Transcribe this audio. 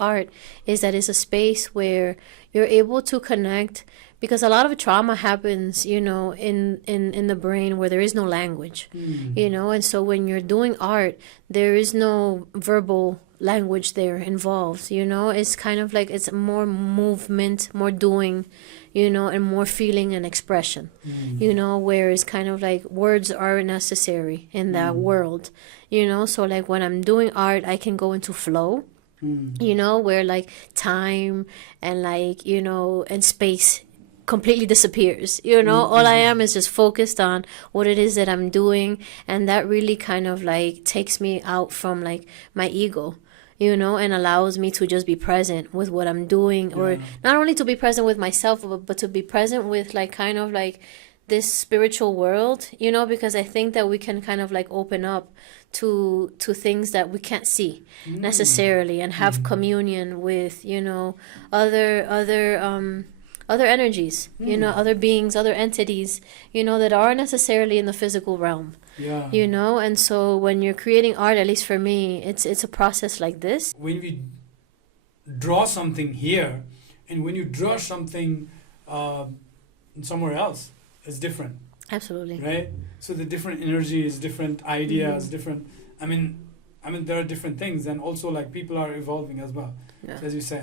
art is that it's a space where you're able to connect, because a lot of trauma happens, in the brain where there is no language, and so when you're doing art, there is no verbal language there involved. It's kind of like it's more movement, more doing, and more feeling and expression, where it's kind of like words are necessary in that world, so like when I'm doing art, I can go into flow, where like time and like, and space completely disappears. All I am is just focused on what it is that I'm doing, and that really kind of like takes me out from like my ego, and allows me to just be present with what I'm doing, or not only to be present with myself, but to be present with like kind of like this spiritual world, because I think that we can kind of like open up to things that we can't see necessarily, and have communion with, other energies, other beings, other entities, that aren't necessarily in the physical realm. And so when you're creating art, at least for me, it's a process like this. When we draw something here and when you draw something somewhere else, it's different. Absolutely. Right? So the different energies, different ideas, different, I mean, there are different things, and also like people are evolving as well, as you said.